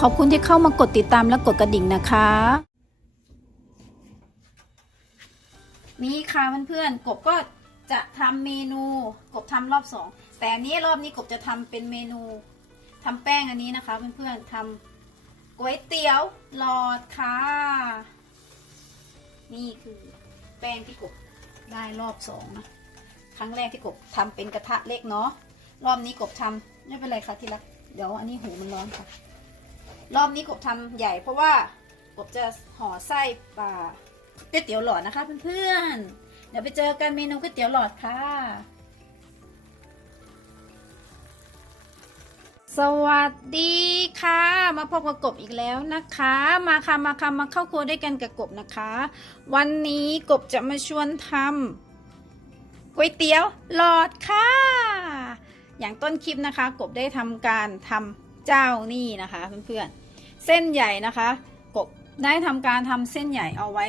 ขอบคุณที่เข้ามากดติดตามและกดกระดิ่งนะคะ นี่ค่ะเพื่อนๆกบก็จะทำเมนูกบทำรอบสองแต่นนี้รอบนี้กบจะทำเป็นเมนูทำแป้งอันนี้นะคะ เพื่อนๆทำก๋วยเตี๋ยวหลอดค่ะ นี่คือแป้งที่กบได้รอบสองนะครั้งแรกที่กบทำเป็นกระทะเล็กเนาะรอบนี้กบทำไม่เป็นไรค่ะที่รักเดี๋ยวอันนี้หูมันร้อนค่ะ รอบนี้กบทำใหญ่เพราะว่ากบจะห่อไส้ปลาก๋วยเตี๋ยวหลอดนะคะเพื่อนๆ เดี๋ยวไปเจอกันเมนูก๋วยเตี๋ยวหลอดค่ะ สวัสดีค่ะ มาพบกับกบอีกแล้วนะคะ มาค่ะมาค่ะมาเข้าครัวด้วยกันกับกบนะคะ วันนี้กบจะมาชวนทำก๋วยเตี๋ยวหลอดค่ะ อย่างต้นคลิปนะคะ กบได้ทำการทำเจ้านี่นะคะเพื่อนๆ เส้นใหญ่นะคะ กบได้ทำการทำเส้นใหญ่เอาไว้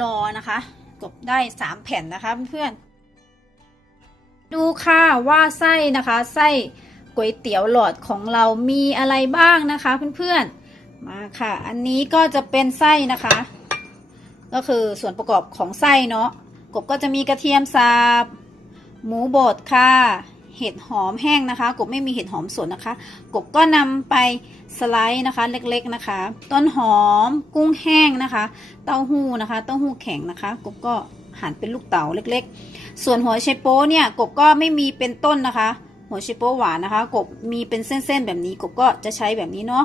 รอนะคะ กบได้สามแผ่นนะคะเพื่อนๆดูค่ะว่าไส้นะคะไส้ก๋วยเตี๋ยวหลอดของเรามีอะไรบ้างนะคะเพื่อนๆมาค่ะ อันนี้ก็จะเป็นไส้นะคะ ก็คือส่วนประกอบของไส้เนาะกบก็จะมีกระเทียมสับหมูบดค่ะ เห็ดหอมแห้งนะคะ กบไม่มีเห็ดหอมสดนะคะ กบก็นำไปสไลด์นะคะ เล็กๆนะคะ ต้นหอมกุ้งแห้งนะคะ เต้าหู้นะคะเต้าหู้แข็งนะคะ กบก็หั่นเป็นลูกเต๋าเล็ก ๆ ส่วนหัวไชโป๊เนี่ยกบก็ไม่มีเป็นต้นนะคะ หัวไชโป๊หวานนะคะ กบมีเป็นเส้นๆแบบนี้ กบก็จะใช้แบบนี้เนาะ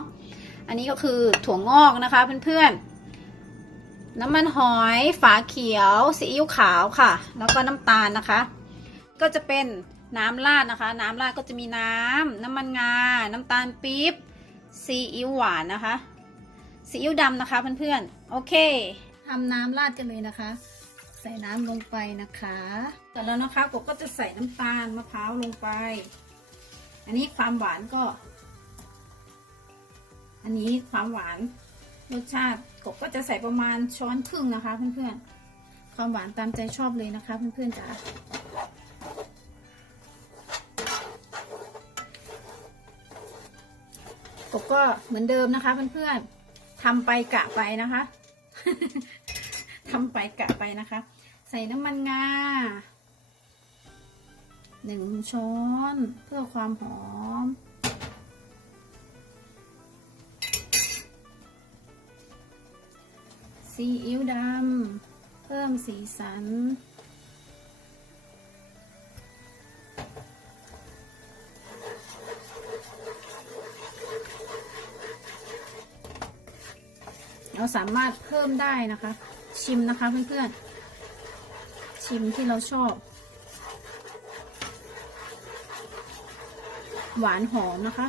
อันนี้ก็คือถั่วงอกนะคะเพื่อนๆน้ำมันหอยฝาเขียวซีอิ๊วขาวค่ะ แล้วก็น้ำตาลนะคะ ก็จะเป็น น้ำราดนะคะ น้ำราดก็จะมีน้ำน้ำมันงา น้ำตาลปี๊บซีอิ๊วหวานนะคะซีอิ๊วดำนะคะเพื่อนๆโอเคทำน้ำราดกันเลยนะคะ ใส่น้ำลงไปนะคะเสร็จแล้วนะคะกบก็จะใส่น้ำตาลมะพร้าวลงไป อันนี้ความหวานก็ อันนี้ความหวานรสชาติกบก็จะใส่ประมาณช้อนครึ่งนะคะ เพื่อนๆความหวานตามใจชอบเลยนะคะ เพื่อนๆจ๋า กบก็เหมือนเดิมนะคะเพื่อนๆทำไปกะไปนะคะทำไปกะไปนะคะ ใส่น้ำมันงาหนึ่งช้อนเพื่อความหอม ซีอิ๊วดำเพิ่มสีสัน สามารถเพิ่มได้นะคะ ชิมนะคะเพื่อนๆ ชิมที่เราชอบ หวานหอมนะคะ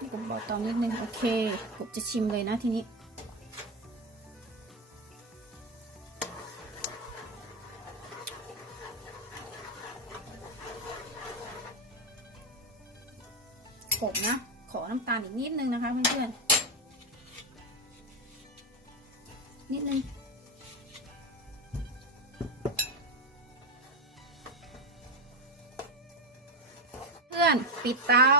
นี่ก็บอกตอนนิดนึง โอเค ผมจะชิมเลยนะทีนี้ ลอีกนิดนึงนะคะเพื่อนๆ นิดนึง เพื่อนปิดเตา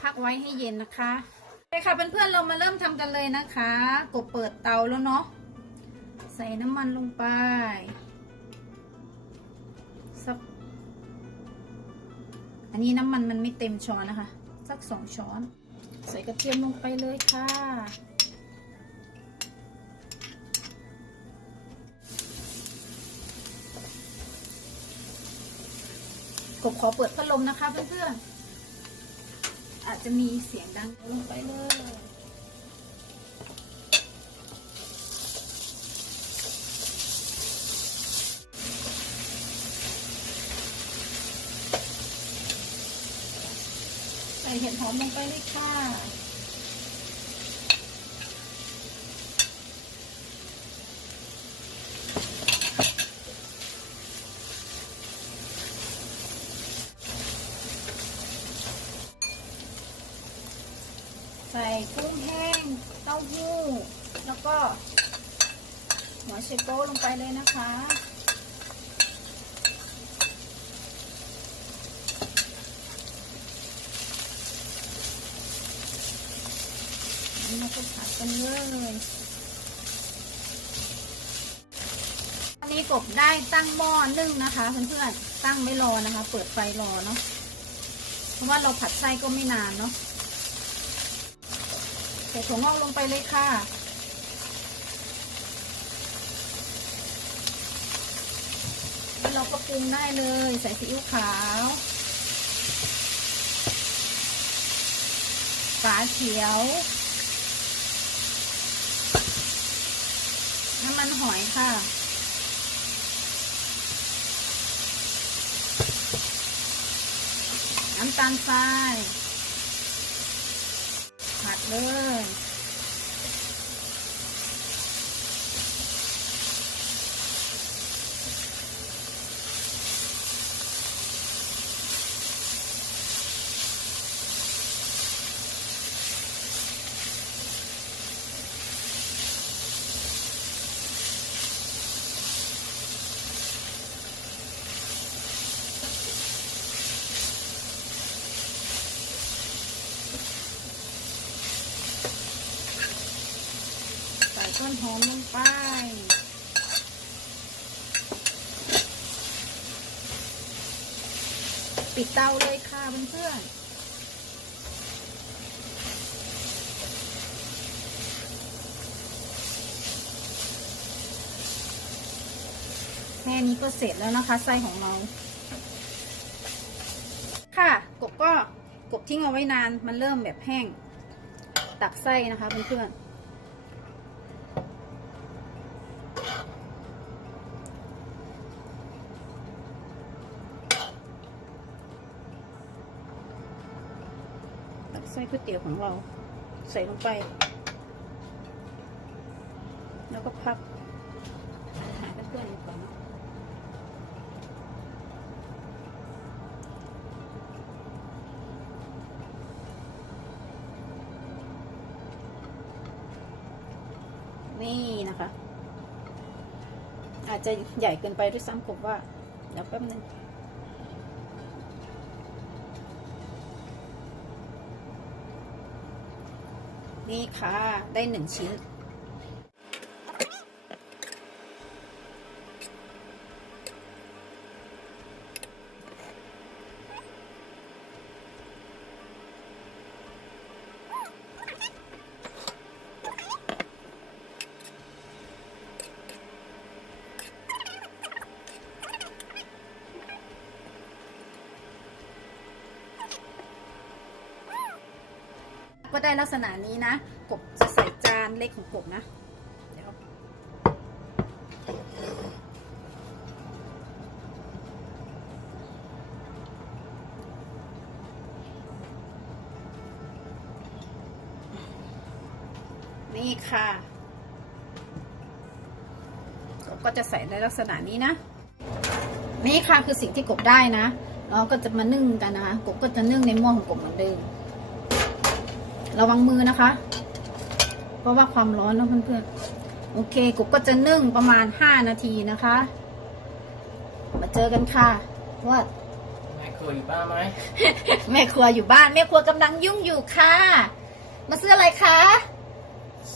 พักไว้ให้เย็นนะคะโอเคค่ะเพื่อนๆ เรามาเริ่มทำกันเลยนะคะ กบเปิดเตาแล้วเนาะ ใส่น้ำมันลงไปสักอันนี้น้ำมันมันไม่เต็มช้อนนะคะ สักสองช้อน ใส่กระเทียมลงไปเลยค่ะกบขอเปิดพัดลมนะคะเพื่อนๆ อาจจะมีเสียงดังลงไปเลย ส่เห็ดหอมลงไปเลยค่ะใส่กุ้งแห้งเต้าหู้ แล้วก็หัวไชโป๊ลงไปเลยนะคะ มาผัดกันเลยอันนี้กบได้ตั้งหม้อนึ่งนะคะเพื่อนๆตั้งไม่รอนะคะ เปิดไฟรอเนาะเพราะว่าเราผัดไส้ก็ไม่นานเนาะใส่ถั่วงอกลงไปเลยค่ะแล้วเราก็ปรุงได้เลย ใส่ซีอิ๊วขาวฝาเขียวำมันหอยค่ะ น้ำตาลทรายผัดเลย หอมลงไป ปิดเตาเลยค่ะเพื่อนๆแค่นี้ก็เสร็จแล้วนะคะไส้ของเรา ค่ะกบก็กบทิ้งเอาไว้นานมันเริ่มแบบแห้ง ตักไส้นะคะเพื่อนๆ ไส้ก๋วยเตี๋ยวของเรา ใส่ลงไป แล้วก็พับหาเพื่อนๆดีกว่าเนะนี่นะคะ อาจจะใหญ่เกินไปด้วยซ้ำผมว่า เดี๋ยวแป๊บนึง นี่ค่ะ ได้หนึ่งชิ้น ได้ลักษณะนี้นะ กบจะใส่จานเล็กของกบนะเดี๋ยวนี่ค่ะกบก็จะใส่ในลักษณะนี้นะ นี่ค่ะคือสิ่งที่กบได้นะ เราก็จะมานึ่งกันนะคะ กบก็จะนึ่งในหม้อของกบเหมือนเดิม ระวังมือนะคะ เพราะว่าความร้อนเนาะเพื่อนๆ โอเคกบก็จะนึ่งประมาณ 5 นาทีนะคะ มาเจอกันค่ะว่าแม่ครัวอยู่บ้านไหม แม่ครัวอยู่บ้าน แม่ครัวกำลังยุ่งอยู่ค่ะ มาซื้ออะไรคะ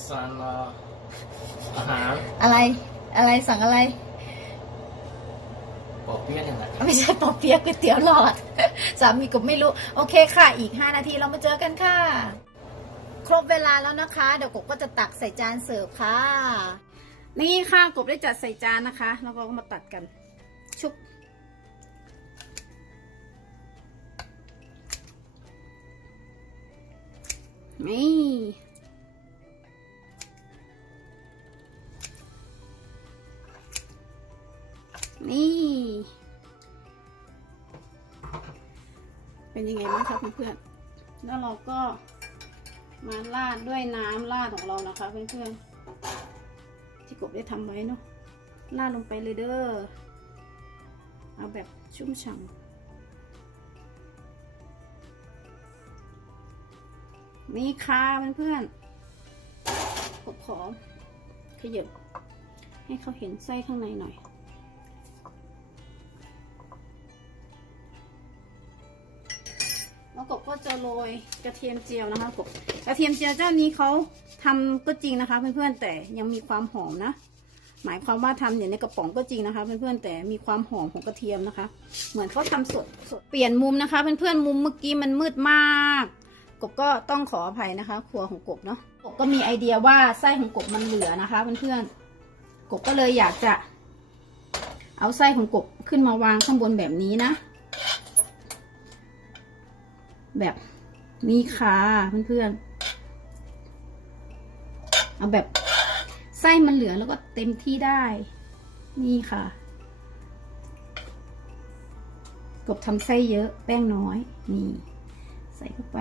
ซันรออาหารอะไรอะไรสั่งอะไรปอกเปี้ยนอย่างไรไม่ใช่ปอเปี๊ยะก๋วยเตี๋ยวหลอด สามีกบไม่รู้ โอเคค่ะ อีก 5 นาทีเรามาเจอกันค่ะ ครบเวลาแล้วนะคะ เดี๋ยวกบก็จะตักใส่จานเสิร์ฟค่ะ นี่ค่ะกบได้จัดใส่จานนะคะ แล้วก็มาตัดกัน ชุบนี่นี่ เป็นยังไงบ้างคะเพื่อนๆแล้วเราก็ มาราดด้วยน้ำราดของเรานะคะเพื่อนๆที่กบได้ทำไว้เนาะราดลงไปเลยเด้อเอาแบบชุ่มฉ่ำนี่ค่ะเพื่อนๆผมขอขยับให้เขาเห็นไส้ข้างในหน่อย กบก็จะโรยกระเทียมเจียวนะคะกบกระเทียมเจียวเจ้านี้เขาทำก็จริงนะคะเพื่อนๆแต่ยังมีความหอมนะ หมายความว่าทำอย่างในกระป๋องก็จริงนะคะ เพื่อนๆแต่มีความหอมของกระเทียมนะคะ เหมือนเขาทำสดสดเปลี่ยนมุมนะคะ เพื่อนๆมุมเมื่อกี้มันมืดมากกบก็ต้องขออภัยนะคะ ครัวของกบเนาะกบก็มีไอเดียว่าไส้ของกบมันเหลือนะคะ เพื่อนๆกบก็เลยอยากจะ เอาไส้ของกบขึ้นมาวางข้างบนแบบนี้นะ แบบนี้ค่ะเพื่อนๆ เอาแบบไส้มันเหลือแล้วก็เต็มที่ได้ นี่ค่ะ กบทำไส้เยอะแป้งน้อย นี่ ใส่เข้าไป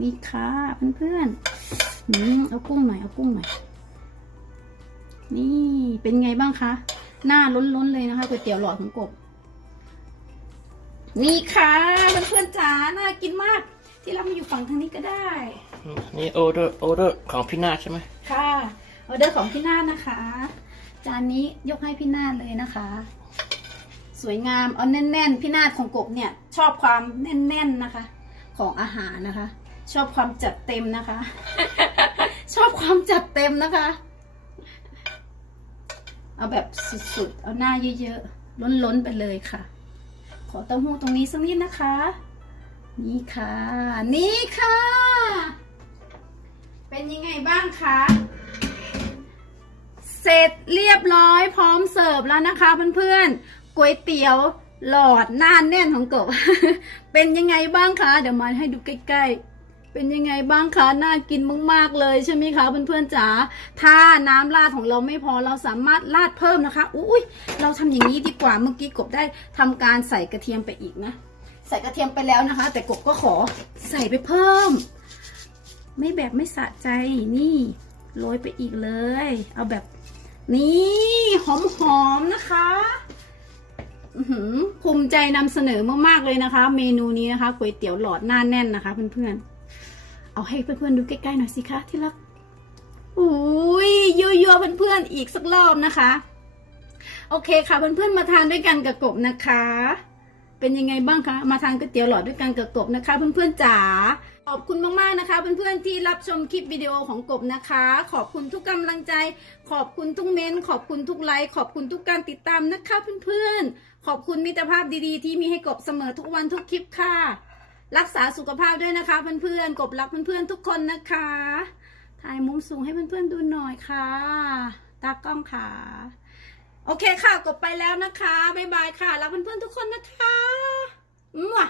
นี่ค่ะเพื่อนๆอืมเอากุ้งหน่อยเอากุ้งหน่อย นี่เป็นไงบ้างคะ หน้าล้นๆเลยนะคะก๋วยเตี๋ยวหลอดของกบ นี่ค่ะเพื่อนๆจ๋าน่ากินมาก ที่เรามาอยู่ฝั่งทางนี้ก็ได้นี่ออเดอร์ออเดอร์ของพี่นาฏใช่ไหมค่ะออเดอร์ของพี่นาฏนะคะ จานนี้ยกให้พี่นาฏเลยนะคะ สวยงามเอาแน่น ๆ พี่นาฏของกบเนี่ย ชอบความแน่น ๆนะคะ ของอาหารนะคะ ชอบความจัดเต็มนะคะ ชอบความจัดเต็มนะคะ เอาแบบสุดๆ เอาหน้าเยอะๆล้นๆไปเลยค่ะ ขอเต้าหู้ตรงนี้สักนิดนะคะ นี่ค่ะ นี่ค่ะ เป็นยังไงบ้างคะเสร็จเรียบร้อยพร้อมเสิร์ฟแล้วนะคะเพื่อนๆก๋วยเตี๋ยวหลอดน่านแน่นของกบ เป็นยังไงบ้างคะ เดี๋ยวมาให้ดูใกล้ๆ เป็นยังไงบ้างคะ น่ากินมาก ๆ เลยใช่ไหมคะ เพื่อนๆจ๋า ถ้าน้ำราดของเราไม่พอเราสามารถราดเพิ่มนะคะ อุ้ยเราทำอย่างนี้ดีกว่า เมื่อกี้กบได้ทำการใส่กระเทียมไปอีกนะ ใส่กระเทียมไปแล้วนะคะ แต่กบก็ขอใส่ไปเพิ่ม ไม่แบบไม่สะใจ นี่โรยไปอีกเลย เอาแบบนี่หอมๆนะคะอื้อหือภูมิใจนำเสนอมากๆเลยนะคะ เมนูนี้นะคะก๋วยเตี๋ยวหลอดหน้าแน่นนะคะเพื่อนๆ เอาให้เพื่อนๆดูใกล้ๆหน่อยสิคะที่รักอุ้ยยั่วๆเพื่อนๆอีกสักรอบนะคะ โอเคค่ะเพื่อนๆมาทานด้วยกันกับกบนะคะ เป็นยังไงบ้างคะมาทานก๋วยเตี๋ยวหลอดด้วยกันกับกบนะคะ เพื่อนๆจ๋าขอบคุณมากๆนะคะ เพื่อนๆที่รับชมคลิปวิดีโอของกบนะคะ ขอบคุณทุกกำลังใจ ขอบคุณทุกเมนขอบคุณทุกไลค์ขอบคุณทุกการติดตามนะคะ เพื่อนๆขอบคุณมิตรภาพดีๆ ที่มีให้กบเสมอทุกวันทุกคลิปค่ะ รักษาสุขภาพด้วยนะคะ เพื่อนๆ กบรักเพื่อนๆทุกคนนะคะ ถ่ายมุมสูงให้เพื่อนๆดูหน่อยค่ะ ตากล้องค่ะ โอเคค่ะ กบไปแล้วนะคะ บ๊ายบายค่ะ รักเพื่อนๆทุกคนนะคะมั่